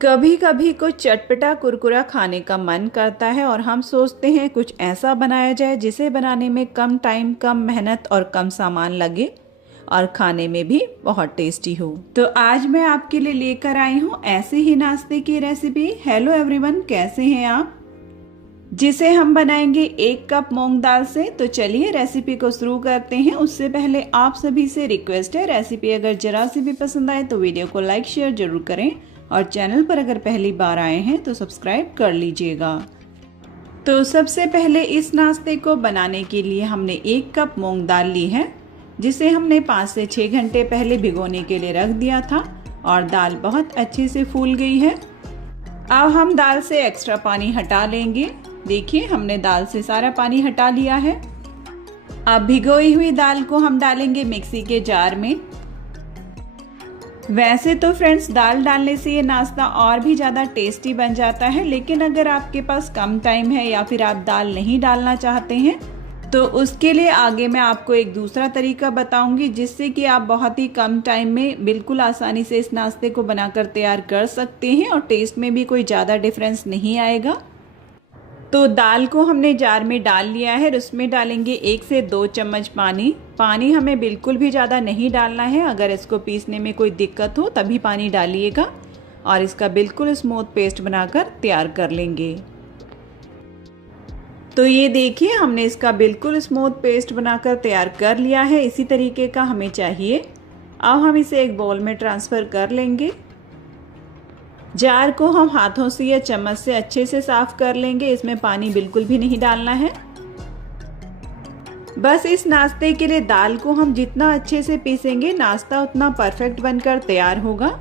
कभी कभी कुछ चटपटा कुरकुरा खाने का मन करता है और हम सोचते हैं कुछ ऐसा बनाया जाए जिसे बनाने में कम टाइम, कम मेहनत और कम सामान लगे और खाने में भी बहुत टेस्टी हो। तो आज मैं आपके लिए लेकर आई हूँ ऐसे ही नाश्ते की रेसिपी। हेलो एवरीवन, कैसे हैं आप? जिसे हम बनाएंगे 1 कप मूंग दाल से। तो चलिए रेसिपी को शुरू करते हैं। उससे पहले आप सभी से रिक्वेस्ट है, रेसिपी अगर जरा सी भी पसंद आए तो वीडियो को लाइक शेयर जरूर करें और चैनल पर अगर पहली बार आए हैं तो सब्सक्राइब कर लीजिएगा। तो सबसे पहले इस नाश्ते को बनाने के लिए हमने 1 कप मूंग दाल ली है, जिसे हमने 5 से 6 घंटे पहले भिगोने के लिए रख दिया था और दाल बहुत अच्छे से फूल गई है। अब हम दाल से एक्स्ट्रा पानी हटा लेंगे। देखिए, हमने दाल से सारा पानी हटा लिया है। अब भिगोई हुई दाल को हम डालेंगे मिक्सी के जार में। वैसे तो फ्रेंड्स, दाल डालने से ये नाश्ता और भी ज़्यादा टेस्टी बन जाता है, लेकिन अगर आपके पास कम टाइम है या फिर आप दाल नहीं डालना चाहते हैं तो उसके लिए आगे मैं आपको एक दूसरा तरीका बताऊंगी, जिससे कि आप बहुत ही कम टाइम में बिल्कुल आसानी से इस नाश्ते को बनाकर तैयार कर सकते हैं और टेस्ट में भी कोई ज़्यादा डिफरेंस नहीं आएगा। तो दाल को हमने जार में डाल लिया है और उसमें डालेंगे 1 से 2 चम्मच पानी। पानी हमें बिल्कुल भी ज़्यादा नहीं डालना है। अगर इसको पीसने में कोई दिक्कत हो तभी पानी डालिएगा और इसका बिल्कुल स्मूथ पेस्ट बनाकर तैयार कर लेंगे। तो ये देखिए, हमने इसका बिल्कुल स्मूथ पेस्ट बनाकर तैयार कर लिया है। इसी तरीके का हमें चाहिए। अब हम इसे एक बाउल में ट्रांसफ़र कर लेंगे। जार को हम हाथों से या चम्मच से अच्छे से साफ कर लेंगे। इसमें पानी बिल्कुल भी नहीं डालना है। बस इस नाश्ते के लिए दाल को हम जितना अच्छे से पीसेंगे, नाश्ता उतना परफेक्ट बनकर तैयार होगा।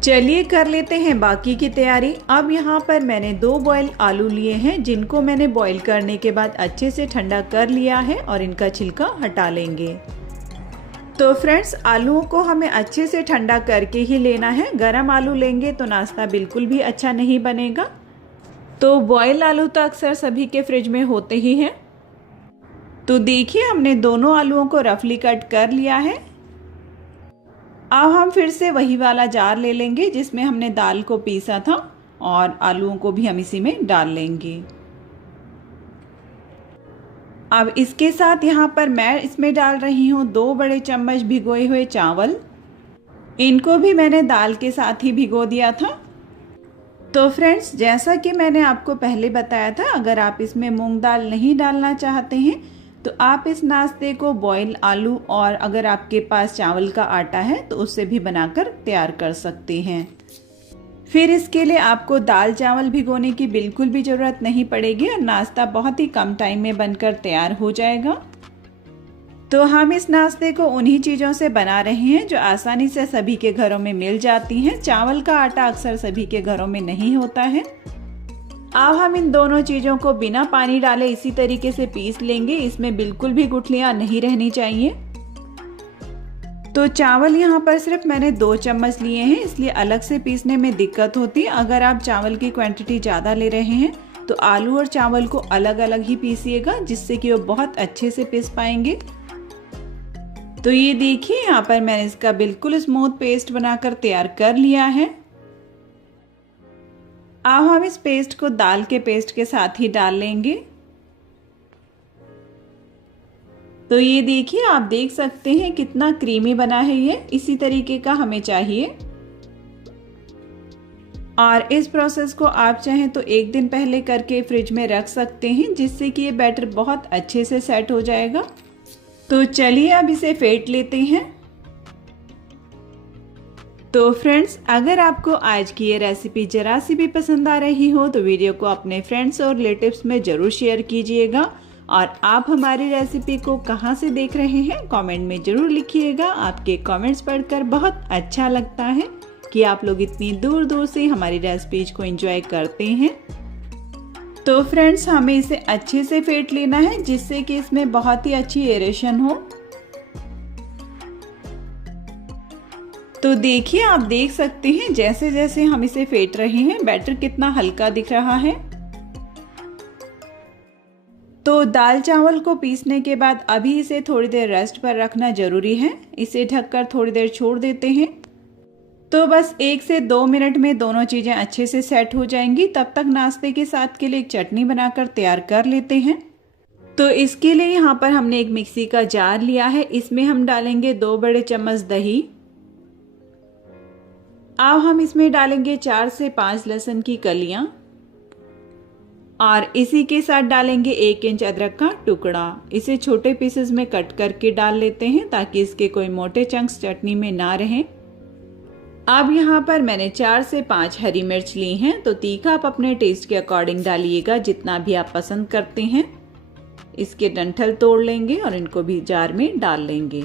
चलिए कर लेते हैं बाकी की तैयारी। अब यहाँ पर मैंने 2 बॉयल आलू लिए हैं, जिनको मैंने बॉईल करने के बाद अच्छे से ठंडा कर लिया है और इनका छिलका हटा लेंगे। तो फ्रेंड्स, आलूओं को हमें अच्छे से ठंडा करके ही लेना है। गरम आलू लेंगे तो नाश्ता बिल्कुल भी अच्छा नहीं बनेगा। तो बॉयल आलू तो अक्सर सभी के फ्रिज में होते ही हैं। तो देखिए, हमने दोनों आलूओं को रफली कट कर लिया है। अब हम फिर से वही वाला जार ले लेंगे जिसमें हमने दाल को पीसा था और आलूओं को भी हम इसी में डाल लेंगे। अब इसके साथ यहाँ पर मैं इसमें डाल रही हूँ 2 बड़े चम्मच भिगोए हुए चावल। इनको भी मैंने दाल के साथ ही भिगो दिया था। तो फ्रेंड्स, जैसा कि मैंने आपको पहले बताया था, अगर आप इसमें मूंग दाल नहीं डालना चाहते हैं तो आप इस नाश्ते को बॉयल आलू और अगर आपके पास चावल का आटा है तो उससे भी बनाकर तैयार कर सकते हैं। फिर इसके लिए आपको दाल चावल भिगोने की बिल्कुल भी ज़रूरत नहीं पड़ेगी और नाश्ता बहुत ही कम टाइम में बनकर तैयार हो जाएगा। तो हम इस नाश्ते को उन्हीं चीज़ों से बना रहे हैं जो आसानी से सभी के घरों में मिल जाती हैं। चावल का आटा अक्सर सभी के घरों में नहीं होता है। अब हम इन दोनों चीज़ों को बिना पानी डाले इसी तरीके से पीस लेंगे। इसमें बिल्कुल भी गुठलियाँ नहीं रहनी चाहिए। तो चावल यहाँ पर सिर्फ मैंने 2 चम्मच लिए हैं, इसलिए अलग से पीसने में दिक्कत होती है। अगर आप चावल की क्वांटिटी ज़्यादा ले रहे हैं तो आलू और चावल को अलग अलग ही पीसिएगा, जिससे कि वो बहुत अच्छे से पीस पाएंगे। तो ये देखिए, यहाँ पर मैंने इसका बिल्कुल स्मूथ पेस्ट बनाकर तैयार कर लिया है। अब हम इस पेस्ट को दाल के पेस्ट के साथ ही डाल लेंगे। तो ये देखिए, आप देख सकते हैं कितना क्रीमी बना है ये। इसी तरीके का हमें चाहिए। और इस प्रोसेस को आप चाहें तो 1 दिन पहले करके फ्रिज में रख सकते हैं, जिससे कि ये बैटर बहुत अच्छे से सेट हो जाएगा। तो चलिए अब इसे फेंट लेते हैं। तो फ्रेंड्स, अगर आपको आज की ये रेसिपी जरा सी भी पसंद आ रही हो तो वीडियो को अपने फ्रेंड्स और रिलेटिव्स में ज़रूर शेयर कीजिएगा। और आप हमारी रेसिपी को कहाँ से देख रहे हैं कमेंट में ज़रूर लिखिएगा। आपके कमेंट्स पढ़कर बहुत अच्छा लगता है कि आप लोग इतनी दूर दूर से हमारी रेसिपीज को एंजॉय करते हैं। तो फ्रेंड्स, हमें इसे अच्छे से फेंट लेना है, जिससे कि इसमें बहुत ही अच्छी एरेशन हो। तो देखिए, आप देख सकते हैं जैसे जैसे हम इसे फेंट रहे हैं बैटर कितना हल्का दिख रहा है। तो दाल चावल को पीसने के बाद अभी इसे थोड़ी देर रेस्ट पर रखना जरूरी है। इसे ढककर थोड़ी देर छोड़ देते हैं। तो बस 1 से 2 मिनट में दोनों चीज़ें अच्छे से सेट हो जाएंगी। तब तक नाश्ते के साथ के लिए एक चटनी बनाकर तैयार कर लेते हैं। तो इसके लिए यहाँ पर हमने एक मिक्सी का जार लिया है। इसमें हम डालेंगे 2 बड़े चम्मच दही। अब हम इसमें डालेंगे 4 से 5 लहसुन की कलियां और इसी के साथ डालेंगे 1 इंच अदरक का टुकड़ा। इसे छोटे पीसेस में कट करके डाल लेते हैं ताकि इसके कोई मोटे चंक्स चटनी में ना रहें। अब यहाँ पर मैंने 4 से 5 हरी मिर्च ली हैं। तो तीखा आप अपने टेस्ट के अकॉर्डिंग डालिएगा, जितना भी आप पसंद करते हैं। इसके डंठल तोड़ लेंगे और इनको भी जार में डाल लेंगे।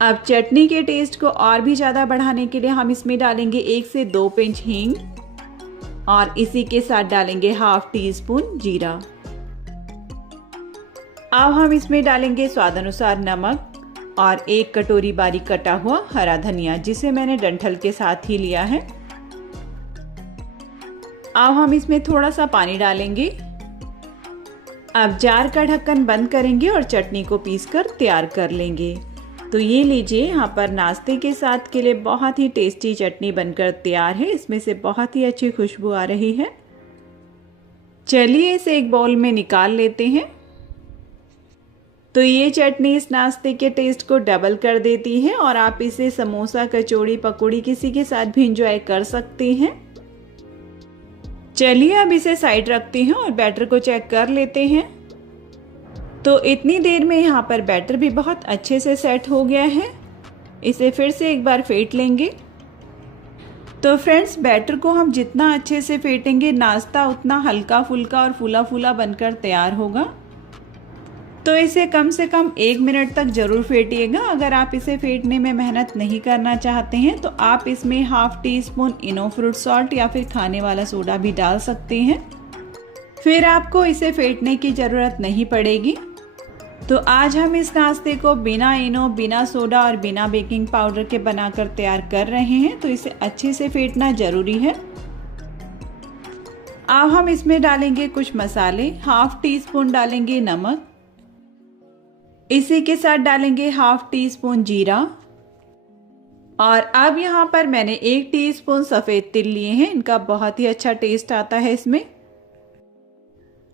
अब चटनी के टेस्ट को और भी ज़्यादा बढ़ाने के लिए हम इसमें डालेंगे 1 से 2 पिंच हींग और इसी के साथ डालेंगे हाफ टी स्पून जीरा। अब हम इसमें डालेंगे स्वाद अनुसार नमक और 1 कटोरी बारीक कटा हुआ हरा धनिया, जिसे मैंने डंठल के साथ ही लिया है। अब हम इसमें थोड़ा सा पानी डालेंगे। अब जार का ढक्कन बंद करेंगे और चटनी को पीसकर तैयार कर लेंगे। तो ये लीजिए, यहाँ पर नाश्ते के साथ के लिए बहुत ही टेस्टी चटनी बनकर तैयार है। इसमें से बहुत ही अच्छी खुशबू आ रही है। चलिए इसे एक बाउल में निकाल लेते हैं। तो ये चटनी इस नाश्ते के टेस्ट को डबल कर देती है और आप इसे समोसा, कचौड़ी, पकौड़ी किसी के साथ भी इंजॉय कर सकते हैं। चलिए अब इसे साइड रखते हैं और बैटर को चेक कर लेते हैं। तो इतनी देर में यहाँ पर बैटर भी बहुत अच्छे से सेट हो गया है। इसे फिर से एक बार फेंट लेंगे। तो फ्रेंड्स, बैटर को हम जितना अच्छे से फेंटेंगे, नाश्ता उतना हल्का फुल्का और फूला फूला बनकर तैयार होगा। तो इसे कम से कम 1 मिनट तक ज़रूर फेंटिएगा। अगर आप इसे फेंटने में मेहनत नहीं करना चाहते हैं तो आप इसमें हाफ टी स्पून इनो फ्रूट सॉल्ट या फिर खाने वाला सोडा भी डाल सकते हैं। फिर आपको इसे फेंटने की ज़रूरत नहीं पड़ेगी। तो आज हम इस नाश्ते को बिना इनो, बिना सोडा और बिना बेकिंग पाउडर के बनाकर तैयार कर रहे हैं। तो इसे अच्छे से फेंटना ज़रूरी है। अब हम इसमें डालेंगे कुछ मसाले। हाफ टी स्पून डालेंगे नमक, इसी के साथ डालेंगे हाफ टी स्पून जीरा और अब यहाँ पर मैंने 1 टीस्पून सफ़ेद तिल लिए हैं। इनका बहुत ही अच्छा टेस्ट आता है इसमें।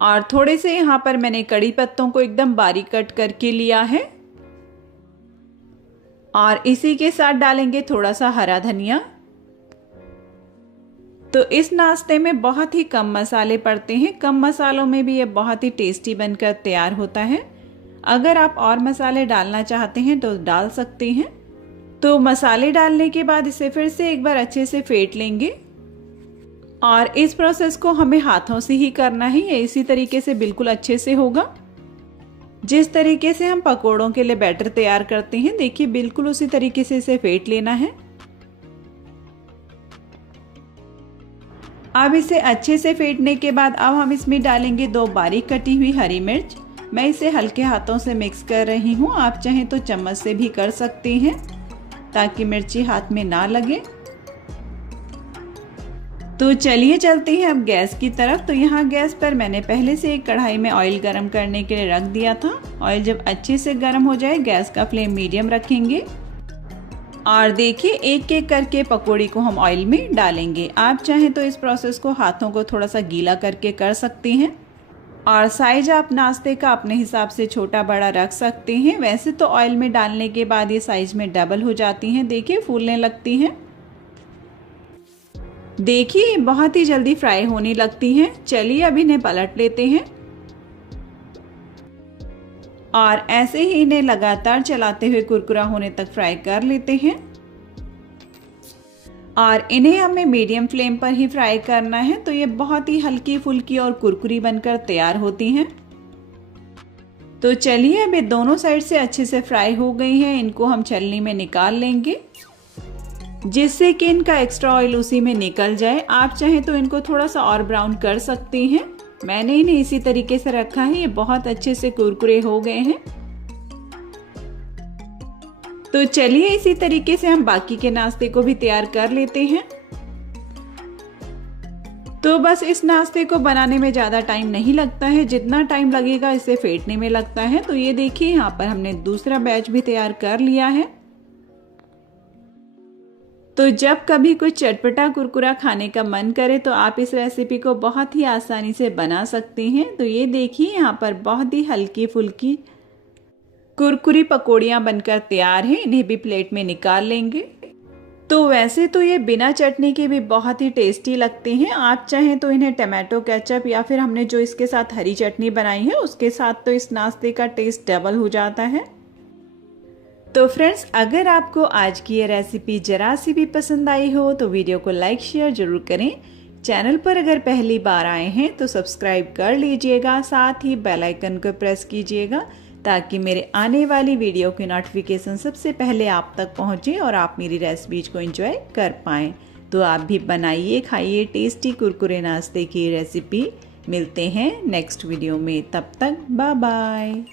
और थोड़े से यहाँ पर मैंने कड़ी पत्तों को एकदम बारीक कट करके लिया है और इसी के साथ डालेंगे थोड़ा सा हरा धनिया। तो इस नाश्ते में बहुत ही कम मसाले पड़ते हैं। कम मसालों में भी ये बहुत ही टेस्टी बनकर तैयार होता है। अगर आप और मसाले डालना चाहते हैं तो डाल सकते हैं। तो मसाले डालने के बाद इसे फिर से एक बार अच्छे से फेंट लेंगे और इस प्रोसेस को हमें हाथों से ही करना है। ये इसी तरीके से बिल्कुल अच्छे से होगा जिस तरीके से हम पकोड़ों के लिए बैटर तैयार करते हैं। देखिए, बिल्कुल उसी तरीके से इसे फेंट लेना है। अब इसे अच्छे से फेंटने के बाद अब हम इसमें डालेंगे 2 बारीक कटी हुई हरी मिर्च। मैं इसे हल्के हाथों से मिक्स कर रही हूँ। आप चाहें तो चम्मच से भी कर सकते हैं ताकि मिर्ची हाथ में ना लगे। तो चलिए चलते हैं अब गैस की तरफ। तो यहाँ गैस पर मैंने पहले से एक कढ़ाई में ऑयल गरम करने के लिए रख दिया था। ऑयल जब अच्छे से गरम हो जाए, गैस का फ्लेम मीडियम रखेंगे और देखिए, एक एक करके पकौड़ी को हम ऑयल में डालेंगे। आप चाहें तो इस प्रोसेस को हाथों को थोड़ा सा गीला करके कर सकते हैं और साइज आप नाश्ते का अपने हिसाब से छोटा बड़ा रख सकते हैं। वैसे तो ऑयल में डालने के बाद ये साइज में डबल हो जाती हैं। देखिए, फूलने लगती हैं। देखिए, बहुत ही जल्दी फ्राई होने लगती हैं। चलिए अब इन्हें पलट लेते हैं और ऐसे ही इन्हें लगातार चलाते हुए कुरकुरा होने तक फ्राई कर लेते हैं और इन्हें हमें मीडियम फ्लेम पर ही फ्राई करना है। तो ये बहुत ही हल्की फुल्की और कुरकुरी बनकर तैयार होती हैं। तो चलिए, अब ये दोनों साइड से अच्छे से फ्राई हो गई हैं। इनको हम छलनी में निकाल लेंगे जिससे कि इनका एक्स्ट्रा ऑयल उसी में निकल जाए। आप चाहें तो इनको थोड़ा सा और ब्राउन कर सकते हैं। मैंने इन्हें इसी तरीके से रखा है। ये बहुत अच्छे से कुरकुरे हो गए हैं। तो चलिए, इसी तरीके से हम बाकी के नाश्ते को भी तैयार कर लेते हैं। तो बस इस नाश्ते को बनाने में ज़्यादा टाइम नहीं लगता है, जितना टाइम लगेगा इसे फेंटने में लगता है। तो ये देखिए, यहाँ पर हमने दूसरा बैच भी तैयार कर लिया है। तो जब कभी कुछ चटपटा कुरकुरा खाने का मन करे तो आप इस रेसिपी को बहुत ही आसानी से बना सकते हैं। तो ये देखिए यहाँ पर बहुत ही हल्की फुल्की कुरकुरी पकौड़ियाँ बनकर तैयार हैं। इन्हें भी प्लेट में निकाल लेंगे। तो वैसे तो ये बिना चटनी के भी बहुत ही टेस्टी लगते हैं। आप चाहें तो इन्हें टमाटो केचप या फिर हमने जो इसके साथ हरी चटनी बनाई है उसके साथ तो इस नाश्ते का टेस्ट डबल हो जाता है। तो फ्रेंड्स, अगर आपको आज की ये रेसिपी जरा सी भी पसंद आई हो तो वीडियो को लाइक शेयर जरूर करें। चैनल पर अगर पहली बार आए हैं तो सब्सक्राइब कर लीजिएगा, साथ ही बेल आइकन को प्रेस कीजिएगा ताकि मेरे आने वाली वीडियो की नोटिफिकेशन सबसे पहले आप तक पहुंचे और आप मेरी रेसिपीज को एंजॉय कर पाएँ। तो आप भी बनाइए, खाइए टेस्टी कुरकुरे नाश्ते की रेसिपी। मिलते हैं नेक्स्ट वीडियो में, तब तक बाय बाय।